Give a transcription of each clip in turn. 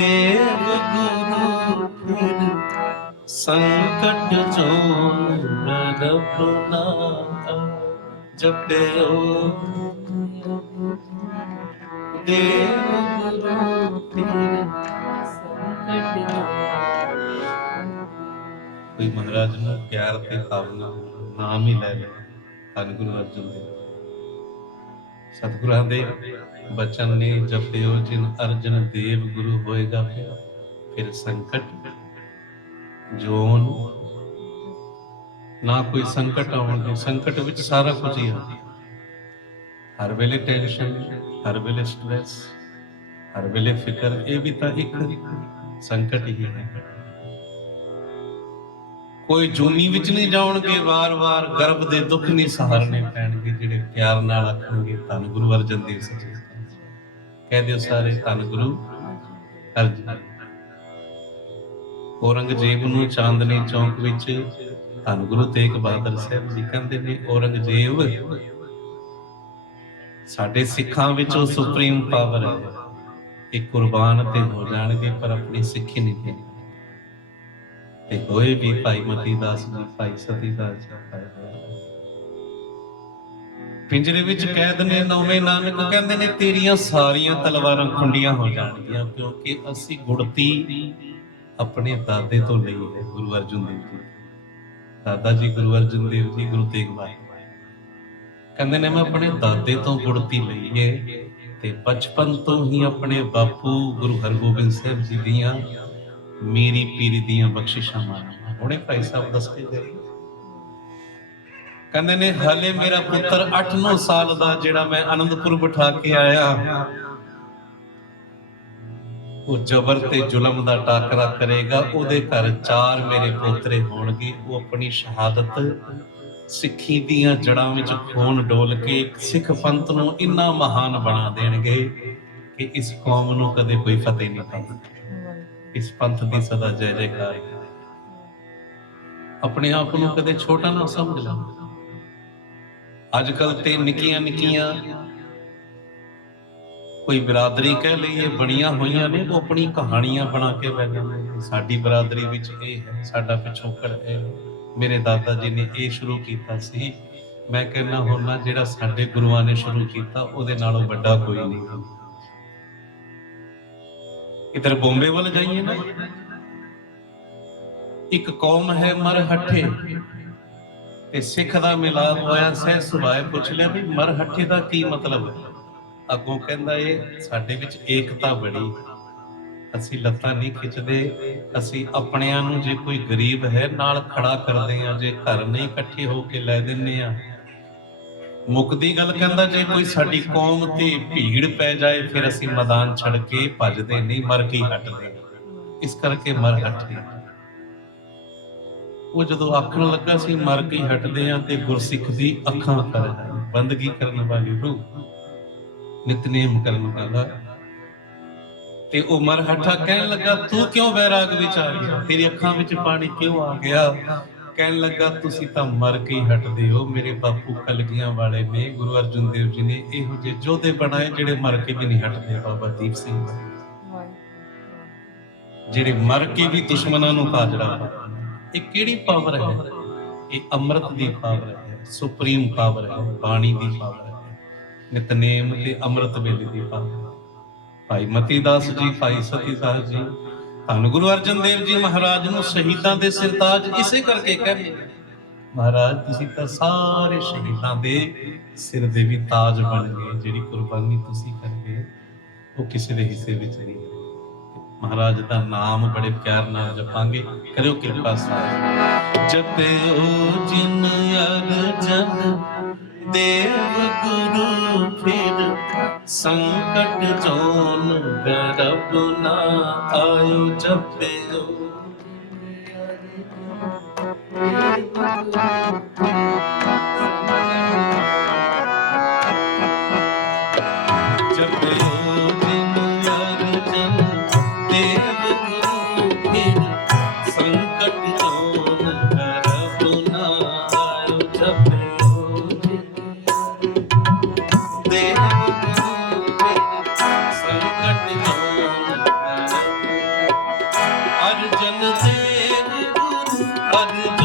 ਦੇਵ ਗੁਰੂ ਫਿਰ ਸੰਕਟ ਜੋਨ ਗਰਭ ਨਾ ਜਪਿਓ ਦੇਵ ਗੁਰੂ ਫਿਰ ਕੋਈ ਮਹਾਰਾਜ ਨੂੰ ਪਿਆਰ ਤੇ ਭਾਵਨਾ, ਨਾਮ ਹੀ ਲੈ ਲੈ ਧੰਨ ਗੁਰੂ ਅਰਜਨ ਦੇਵ। ਸਤਿਗੁਰਾਂ ਦੇ ਬਚਨ ਨੇ ਜਪਿਓ, ਜਿਨ ਅਰਜਨ ਦੇਵ ਗੁਰੂ ਹੋਏਗਾ ਫਿਰ ਸੰਕਟ ਜੋਨ। ਨਾ ਕੋਈ ਸੰਕਟ ਆਉਣਗੇ, ਸੰਕਟ ਵਿੱਚ ਸਾਰਾ ਕੁਝ ਹੀ ਆ ਹਰ ਵੇਲੇ ਟੈਨਸ਼ਨ, ਹਰ ਵੇਲੇ ਸਟ੍ਰੈਸ ਹਰ ਵੇਲੇ ਫਿਕਰ, ਇਹ ਵੀ ਤਾਂ ਇੱਕ ਸੰਕਟ ਹੀ ਹੈ। ਕੋਈ ਜੂਨੀ ਵਿੱਚ ਨਹੀਂ ਜਾਣਗੇ, ਵਾਰ-ਵਾਰ ਗਰਭ ਦੇ ਦੁੱਖ ਨਹੀਂ ਸਹਾਰਨੇ ਪੈਣਗੇ, ਜਿਹੜੇ ਪਿਆਰ ਨਾਲ ਆਖਣਗੇ, ਧੰਨ ਗੁਰੂ ਅਰਜਨ ਦੇਵ ਸੱਚੇ ਕਹਿ ਦਿਓ ਸਾਰੇ, ਧੰਨ ਗੁਰੂ ਅਰਜਨ। ਔਰੰਗਜ਼ੇਬ ਨੂੰ ਚਾਂਦਨੀ ਚੌਂਕ ਵਿੱਚ ਧੰਨ ਗੁਰੂ ਤੇਗ ਬਹਾਦਰ ਸਾਹਿਬ ਜੀ ਕਹਿੰਦੇ ਨੇ, ਔਰੰਗਜ਼ੇਬ, ਸਾਡੇ ਸਿੱਖਾਂ ਵਿੱਚ ਉਹ ਸੁਪਰੀਮ ਪਾਵਰ ਹੈ। ਇਹ ਕੁਰਬਾਨ ਤੇ ਹੋ ਜਾਣਗੇ, ਪਰ ਆਪਣੀ ਸਿੱਖੀ ਨਹੀਂ ਦੇਣੀ। ਤੇ ਹੋਏ ਵੀ ਭਾਈ ਮਤੀ ਦਾਸ ਜੀ ਭਾਈ ਸਤੀ ਦਾਸ ਜੀ ਪਿੰਜਰੇ ਵਿੱਚ ਕੈਦ ਨੇ ਨੌਵੇਂ ਨਾਨਕ ਕਹਿੰਦੇ ਨੇ, ਤੇਰੀਆਂ ਸਾਰੀਆਂ ਤਲਵਾਰਾਂ ਖੁੰਡੀਆਂ ਹੋ ਜਾਣਗੀਆਂ, ਕਿਉਂਕਿ ਅਸੀਂ ਗੁੜਤੀ ਆਪਣੇ ਦਾਦੇ ਤੋਂ ਲਈ ਹੈ, ਗੁਰੂ ਅਰਜਨ ਦੇਵ ਜੀ। ਦਾਦਾ ਜੀ, ਗੁਰੂ ਅਰਜਨ ਦੇਵ ਜੀ, ਗੁਰੂ ਤੇਗ ਬਹਾਦਰ ਕਹਿੰਦੇ ਨੇ, ਮੈਂ ਆਪਣੇ ਦਾਦੇ ਤੋਂ ਗੁੜਤੀ ਲਈ ਹੈ ਤੇ ਬਚਪਨ ਤੋਂ ਹੀ ਆਪਣੇ ਬਾਪੂ ਗੁਰੂ ਹਰਗੋਬਿੰਦ ਸਾਹਿਬ ਜੀ ਦੀਆਂ ਮੇਰੀ ਪੀਰੀ ਦੀਆਂ ਬਖਸ਼ਿਸ਼ਾਂ ਮਾਨਾਂ ਹੁਣੇ ਭਾਈ ਸਾਹਿਬ ਦੱਸ ਕੇ ਗਏ। ਕਹਿੰਦੇ ਨੇ ਹਲੇ ਮੇਰਾ ਪੁੱਤਰ 8-9 ਸਾਲ ਦਾ ਜਿਹੜਾ ਮੈਂ ਆਨੰਦਪੁਰ ਬਿਠਾ ਕੇ ਆਇਆ। ਉਹ ਜ਼ਬਰ ਤੇ ਜ਼ੁਲਮ ਦਾ ਟਾਕਰਾ ਕਰੇਗਾ ਉਹਦੇ ਘਰ ਚਾਰ ਮੇਰੇ ਪੋਤਰੇ ਹੋਣਗੇ। ਉਹ ਆਪਣੀ ਸ਼ਹਾਦਤ ਸਿੱਖੀ ਦੀਆਂ ਜੜਾਂ ਵਿੱਚ ਖੂਨ ਡੋਲ ਕੇ ਸਿੱਖ ਪੰਥ ਨੂੰ ਇੰਨਾ ਮਹਾਨ ਬਣਾ ਦੇਣਗੇ ਕਿ ਇਸ ਕੌਮ ਨੂੰ ਕਦੇ ਕੋਈ ਫਤਿਹ ਨਹੀਂ ਪਾਉਂਦਾ ਇਸ ਪੰਥ ਦੀ ਸਦਾ ਜੈ ਜੈਕਾਰ ਆਪਣੇ ਆਪ ਨੂੰ ਕਦੇ ਛੋਟਾ ਨਾ ਸਮਝ ਲੈ। ਅੱਜ ਕੱਲ ਤੇ ਨਿੱਕੀਆਂ ਨਿੱਕੀਆਂ ਕੋਈ ਬਰਾਦਰੀ ਕਹਿ ਲਈਏ, ਬਣੀਆਂ ਹੋਈਆਂ ਨੇ, ਉਹ ਆਪਣੀ ਕਹਾਣੀਆਂ ਬਣਾ ਕੇ ਬਹਿ ਜਾਂਦੇ ਸਾਡੀ ਬਰਾਦਰੀ ਵਿੱਚ ਇਹ ਹੈ, ਸਾਡਾ ਪਿਛੋਕੜ ਹੈ। ਮੇਰੇ ਦਾਦਾ ਜੀ ਨੇ ਇਹ ਸ਼ੁਰੂ ਕੀਤਾ ਸੀ। ਮੈਂ ਕਹਿੰਦਾ ਹੁੰਦਾ, ਜਿਹੜਾ ਸਾਡੇ ਗੁਰੂਆਂ ਨੇ ਸ਼ੁਰੂ ਕੀਤਾ, ਉਹਦੇ ਨਾਲੋਂ ਵੱਡਾ ਕੋਈ ਨਹੀਂ। ਇਧਰ ਬੰਬੇ ਵੱਲ ਜਾਈਏ ਨਾ? ਇੱਕ ਕੌਮ ਹੈ ਮਰ ਹੱਠੇ ਤੇ ਸਿੱਖ ਦਾ ਮਿਲਾਪ ਹੋਇਆ, ਸਹਿ ਸੁਭਾਏ ਪੁੱਛ ਲਿਆ ਵੀ ਮਰ ਹੱਠੇ ਦਾ ਕੀ ਮਤਲਬ? ਹੈ ਅੱਗੋਂ ਕਹਿੰਦਾ ਇਹ ਸਾਡੇ ਵਿੱਚ ਏਕਤਾ ਬੜੀ ਅਸੀਂ ਲੱਤਾਂ ਨਹੀਂ ਖਿੱਚਦੇ, ਅਸੀਂ ਆਪਣਿਆਂ ਨੂੰ ਜੇ ਕੋਈ ਗਰੀਬ ਹੈ ਨਾਲ ਖੜਾ ਕਰਦੇ ਆ ਜੇ ਘਰ ਨਹੀਂ ਇਕੱਠੇ ਹੋ ਕੇ ਲੈ ਦਿੰਨੇ ਆ ਮੁਕਦੀ ਗੱਲ ਕਹਿੰਦਾ ਜੇ ਕੋਈ ਸਾਡੀ ਕੌਮ ਤੇ ਭੀੜ ਪੈ ਜਾਏ, ਫਿਰ ਅਸੀਂ ਮੈਦਾਨ ਛੱਡ ਕੇ ਭੱਜਦੇ ਨਹੀਂ, ਮਰ ਕੇ ਹਟਦੇ ਇਸ ਕਰਕੇ ਮਰ ਹਟੇ ਉਹ ਜਦੋਂ ਆਖਣ ਲੱਗਾ ਸੀ, ਮਰ ਕੇ ਹਟਦੇ ਆ ਤੇ ਗੁਰਸਿੱਖ ਦੀ ਅੱਖਾਂ ਕਰ ਬੰਦਗੀ ਕਰਨ ਵਾਲੀ ਰੂਹ ਨਿਤਨੇਮ ਕਰਨ ਵਾਲਾ। ਤੇ ਉਹ ਮਰਹੱਠਾ ਕਹਿਣ ਲੱਗਾ, ਤੂੰ ਕਿਉਂ ਵੈਰਾਗ ਵਿੱਚ ਆ ਗਿਆ ਤੇਰੀ ਅੱਖਾਂ ਵਿੱਚ ਪਾਣੀ ਕਿਉਂ ਆ ਗਿਆ? ਕਹਿਣ ਲੱਗਾ, ਤੁਸੀਂ ਤਾਂ ਮਰ ਕੇ ਹੀ ਹਟਦੇ ਹੋ। ਮੇਰੇ ਬਾਪੂ ਕਲਗੀਆਂ ਵਾਲੇ ਨੇ, ਗੁਰੂ ਅਰਜਨ ਦੇਵ ਜੀ ਨੇ ਇਹੋ ਜਿਹੇ ਯੋਧੇ ਬਣਾਏ ਜਿਹੜੇ ਮਰ ਕੇ ਵੀ ਨਹੀਂ ਹਟਦੇ ਬਾਬਾ ਦੀਪ ਸਿੰਘ ਜਿਹੜੇ ਮਰ ਕੇ ਵੀ ਦੁਸ਼ਮਣਾਂ ਨੂੰ ਕਾਜੜਾ ਇਹ ਕਿਹੜੀ ਪਾਵਰ ਹੈ? ਇਹ ਅੰਮ੍ਰਿਤ ਦੀ ਪਾਵਰ ਹੈ ਸੁਪਰੀਮ ਪਾਵਰ ਹੈ, ਬਾਣੀ ਦੀ ਪਾਵਰ ਹੈ। ਨਿਤਨੇਮ ਤੇ ਅੰਮ੍ਰਿਤ ਵੇਲੇ ਦੀ ਪਾਵਰ ਭਾਈ ਮਤੀ ਦਾਸ ਜੀ, ਭਾਈ ਸਤੀ ਦਾਸ ਜੀ ਧੰਨ ਗੁਰੂ ਅਰਜਨ ਦੇਵ ਜੀ ਮਹਾਰਾਜ ਨੂੰ ਸ਼ਹੀਦਾਂ ਦੇ ਸਿਰਤਾਜ ਇਸੇ ਕਰਕੇ ਕਹਿੰਦੇ ਮਹਾਰਾਜ, ਤੁਸੀਂ ਤਾਂ ਸਾਰੇ ਸ਼ਹੀਦਾਂ ਦੇ ਸਿਰ ਦੇ ਵੀ ਤਾਜ ਬਣ ਗਏ, ਜਿਹੜੀ ਕੁਰਬਾਨੀ ਤੁਸੀਂ ਕਰ ਉਹ ਕਿਸੇ ਦੇ ਹਿੱਸੇ ਵਿੱਚ ਨਹੀਂ ਮਹਾਰਾਜ ਦਾ ਨਾਮ ਬੜੇ ਪਿਆਰ ਨਾਲ ਜਪਾਂਗੇ, ਕਰਿਓ ਕਿਰਪਾ ਸਾਰੇ ਜਪਿਓ ਜਿਨ ਅਰਜਨ ਦੇਵ ਗੁਰੂ ਫਿਰ ਸੰਕਟ ਜੋਨ ਗਰਬ ਨਾ ਆਇਓ ਜਪਿਓ ਜਪਿਓ ਅਰਜਨ ਦੇਵ ਗੁਰੂ ਅਰਜਨ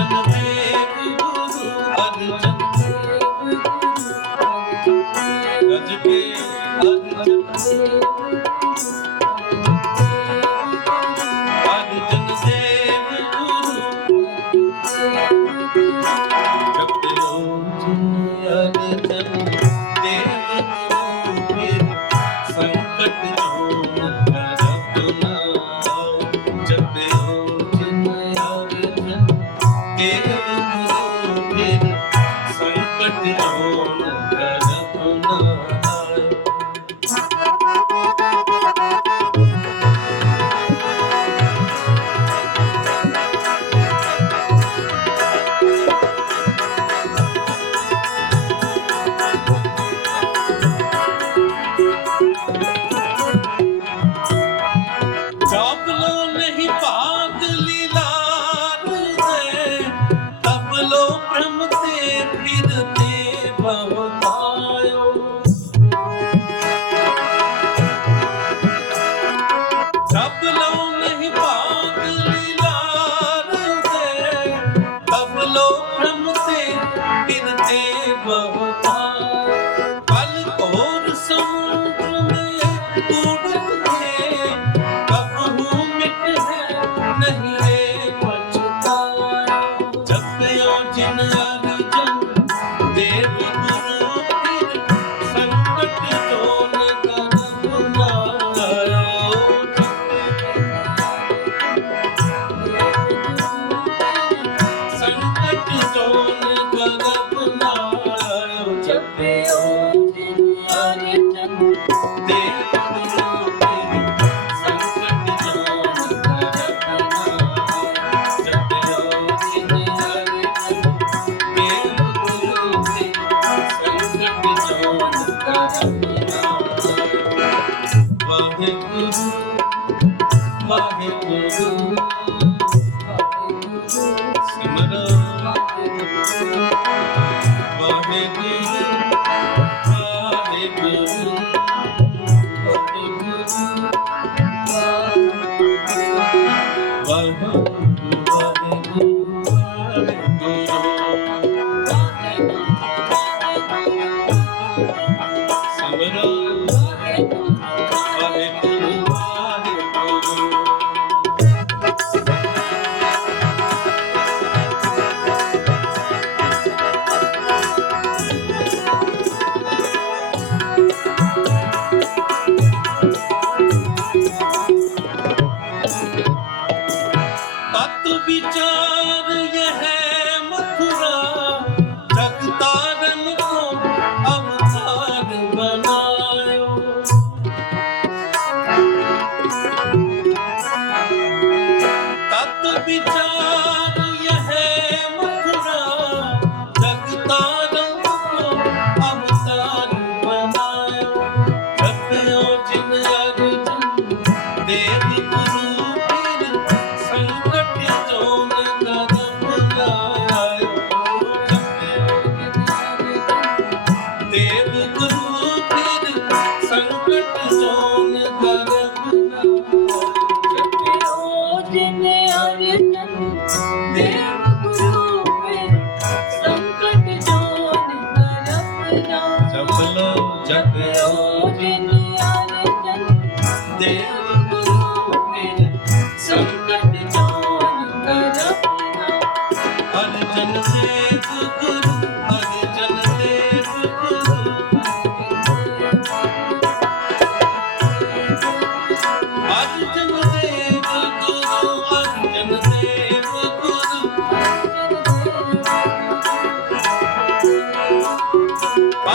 Oh. Bye.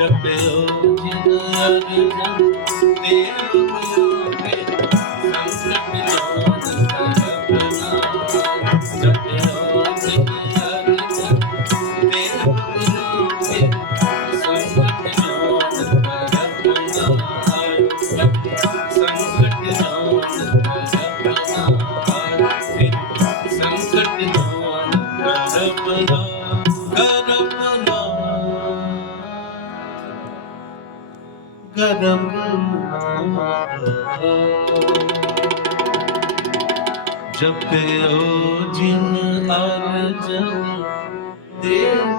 ਜਪਿਓ ਜਿਨ ਅਰਜਨ ਦੇਵ ਗਰਮ ਜਪਿਓ ਜਿਨ ਅਰਜਨ ਦੇਵ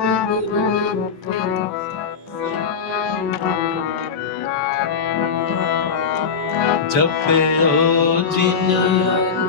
ਜਪਿਓ ਜਿਨ